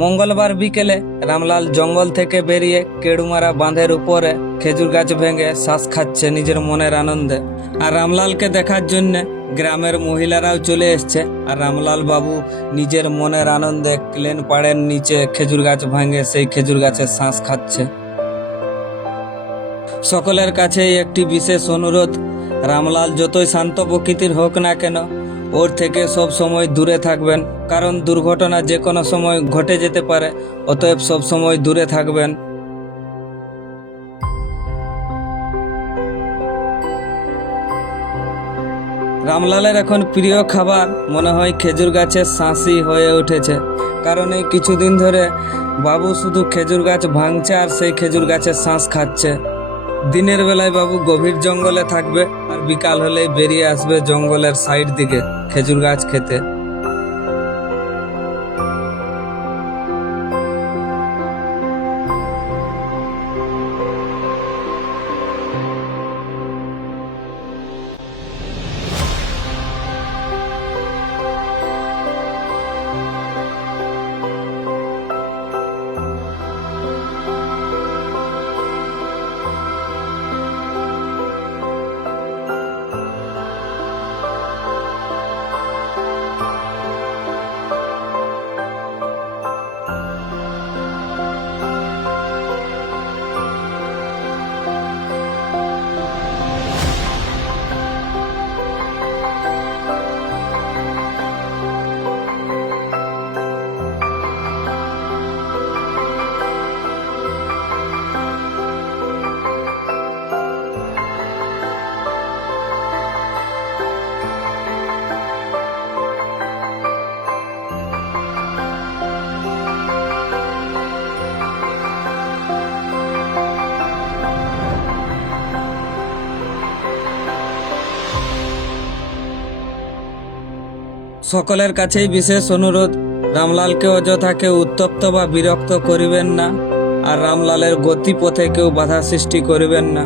মঙ্গলবার বিকেলে রামলাল জঙ্গল থেকে বেরিয়ে কেড়ুমারা বাঁধের উপরে খেজুর গাছ ভেঙে শ্বাস খাচ্ছে নিজের মনের আনন্দে। আর রামলালকে দেখার জন্যে গ্রামের মহিলারাও চলে এসছে। আর রামলাল বাবু নিজের মনের আনন্দে ক্লেন পাড়ের নিচে খেজুর গাছ ভাঙে সেই খেজুর গাছের শ্বাস খাচ্ছে। সকলের কাছেই একটি বিশেষ অনুরোধ, রামলাল যতই শান্ত প্রকৃতির হোক না কেন ওর থেকে সব সময় দূরে থাকবেন, কারণ দুর্ঘটনা যে কোনো সময় ঘটে যেতে পারে, অতএব সব সময় দূরে থাকবেন। রামলালের এখন প্রিয় খাবার মনে হয় খেজুর গাছের শাঁসই হয়ে উঠেছে, কারণ এই কিছুদিন ধরে বাবু শুধু খেজুর গাছ ভাঙছে আর সেই খেজুর গাছের শাঁস খাচ্ছে। দিনের বেলায় বাবু গভীর জঙ্গলে থাকবে আর বিকাল হলেই বেরিয়ে আসবে জঙ্গলের সাইড দিকে খেজুর গাছ খেতে। সকলের কাছেই বিশেষ অনুরোধ, রামলালকে অযথা কেউ উত্তপ্ত বা বিরক্ত করিবেন না, আর রামলালের গতিপথে কেউ বাধা সৃষ্টি করিবেন না।